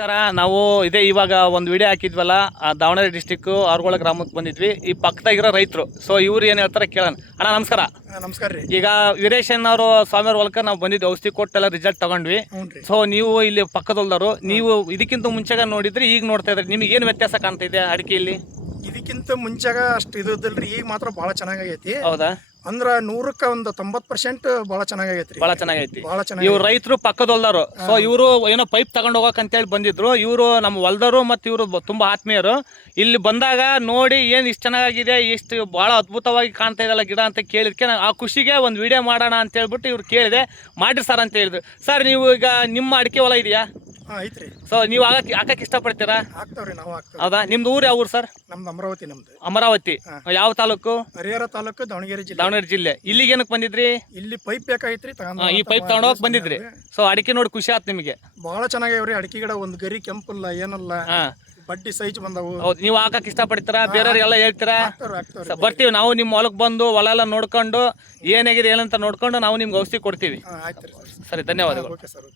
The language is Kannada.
ನಮಸ್ಕಾರ. ನಾವು ಇವಾಗ ಒಂದು ವಿಡಿಯೋ ಹಾಕಿದ್ವಲ್ಲ, ದಾವಣಗೆರೆ ಡಿಸ್ಟಿಕ್ ಆರ್ಗೋಳ ಗ್ರಾಮಕ್ಕೆ ಬಂದಿದ್ವಿ. ಈ ಪಕ್ಕದಾಗಿರೋ ರೈತರು, ಸೊ ಇವ್ರು ಏನು ಹೇಳ್ತಾರೆ ಕೇಳೋಣ. ಅಣ್ಣ ನಮಸ್ಕಾರ. ನಮಸ್ಕಾರ ರೀ. ಈಗ ವೀರೇಶನ್ ಅವರು ಸ್ವಾಮಿಯವ್ರ ಹೊಲಕ್ಕೆ ನಾವು ಬಂದಿದ್ವಿ, ಔಷಧಿ ಕೊಟ್ಟೆಲ್ಲ ರಿಸಲ್ಟ್ ತಗೊಂಡ್ವಿ. ಸೊ ನೀವು ಇಲ್ಲಿ ಪಕ್ಕದಲ್ದವರು, ನೀವು ಇದಕ್ಕಿಂತ ಮುಂಚೆಗ ನೋಡಿದ್ರಿ, ಈಗ ನೋಡ್ತಾ ಇದ್ರಿ, ನಿಮಗೆ ಏನು ವ್ಯತ್ಯಾಸ ಕಾಣ್ತಾ ಇದೆ ಅಡಿಕೆಯಲ್ಲಿ? ಇದಕ್ಕಿಂತ ಮುಂಚಾಗ ಅಷ್ಟು ಇದಿಲ್ರಿ, ಈಗ ಮಾತ್ರ ಭಾಳ ಚೆನ್ನಾಗೈತಿ. ಹೌದಾ? ಅಂದ್ರ 100ಕ್ಕೆ ಒಂದು 90% ಭಾಳ ಚೆನ್ನಾಗೈತ್ರಿ. ಬಹಳ ಚೆನ್ನಾಗೈತಿ. ಭಾಳ ಚೆನ್ನಾಗಿ. ಇವ್ರು ರೈತರು ಪಕ್ಕದೊಲ್ದವರು. ಸೊ ಇವರು ಏನೋ ಪೈಪ್ ತಗೊಂಡ್ ಹೋಗಕ್ ಅಂತೇಳಿ ಬಂದಿದ್ರು. ಇವರು ನಮ್ಮ ಹೊಲ್ದವರು ಮತ್ತು ಇವರು ತುಂಬಾ ಆತ್ಮೀಯರು. ಇಲ್ಲಿ ಬಂದಾಗ ನೋಡಿ ಏನ್ ಇಷ್ಟು ಚೆನ್ನಾಗಿದೆ, ಇಷ್ಟು ಬಹಳ ಅದ್ಭುತವಾಗಿ ಕಾಣ್ತಾ ಇದೆಲ್ಲ ಗಿಡ ಅಂತ ಕೇಳಿದ್ಕೆ ಆ ಖುಷಿಗೆ ಒಂದು ವಿಡಿಯೋ ಮಾಡೋಣ ಅಂತ ಹೇಳ್ಬಿಟ್ಟು ಇವ್ರು ಕೇಳಿದೆ. ಮಾಡ್ರಿ ಸರ್ ಅಂತ ಹೇಳಿದ್ರು. ಸರ್ ನೀವು ಈಗ ನಿಮ್ಮ ಅಡಿಕೆ ಹೊಲ ಇದೆಯಾ? ಐತ್ರಿ. ಸೊ ನೀವು ಹಾಕಕ್ಕೆ ಇಷ್ಟಪಡ್ತೀರಾ? ಹಾಕ್ತಾವ್ರಿ, ನಾವು ಹಾಕ್ತಾವ್ರಿ. ಹೌದಾ? ನಿಮ್ದು ಊರು ಯಾವ ಊರು ಸರ್? ನಮ್ದು ಅಮರಾವತಿ. ನಮ್ದು ಅಮರಾವತಿ. ಯಾವ ತಾಲೂಕು? ಹರಿಹರ ತಾಲೂಕು, ದಾವಣಗೆರೆ ಜಿಲ್ಲೆ. ದಾವಣಗೆರೆ ಜಿಲ್ಲೆ. ಇಲ್ಲಿಗೆ ಏನಕ್ಕೆ ಬಂದಿದ್ರಿ? ಇಲ್ಲಿ ಪೈಪ್ ಬೇಕಾಯ್ತ್ರಿ, ಈ ಪೈಪ್ ತಗೊಂಡೋಗಕ್ ಬಂದಿದ್ರಿ. ಸೊ ಅಡಿಕೆ ನೋಡಿ ಖುಷಿ ಆಯ್ತು ನಿಮಗೆ? ಭಾಳ ಚೆನ್ನಾಗ್ಯಾವ್ರಿ ಅಡಿಕೆ ಗಿಡ. ಒಂದು ಗರಿ ಕೆಂಪಲ್ಲ, ಏನಲ್ಲ, ಬಡ್ಡಿ ಸೈಜ್ ಬಂದವು. ಹೌದು. ನೀವು ಹಾಕಕ್ ಇಷ್ಟಪಡ್ತೀರಾ? ಬೇರೆಯವ್ರಿಗೆಲ್ಲ ಹೇಳ್ತೀರಾ? ಹಾಕ್ತಾವ್ರಿ. ಬರ್ತೀವಿ ನಾವು ನಿಮ್ಮ ಹೊಲಕ್ಕೆ ಬಂದು ಹೊಲ ಎಲ್ಲ ನೋಡ್ಕೊಂಡು ಏನಾಗಿದೆ ಏನಂತ ನೋಡ್ಕೊಂಡು ನಾವು ನಿಮ್ಗೆ ಔಷಧಿ ಕೊಡ್ತೀವಿ. ಆಯ್ತು ರೀ. ಸರಿ, ಧನ್ಯವಾದಗಳು. Okay sir.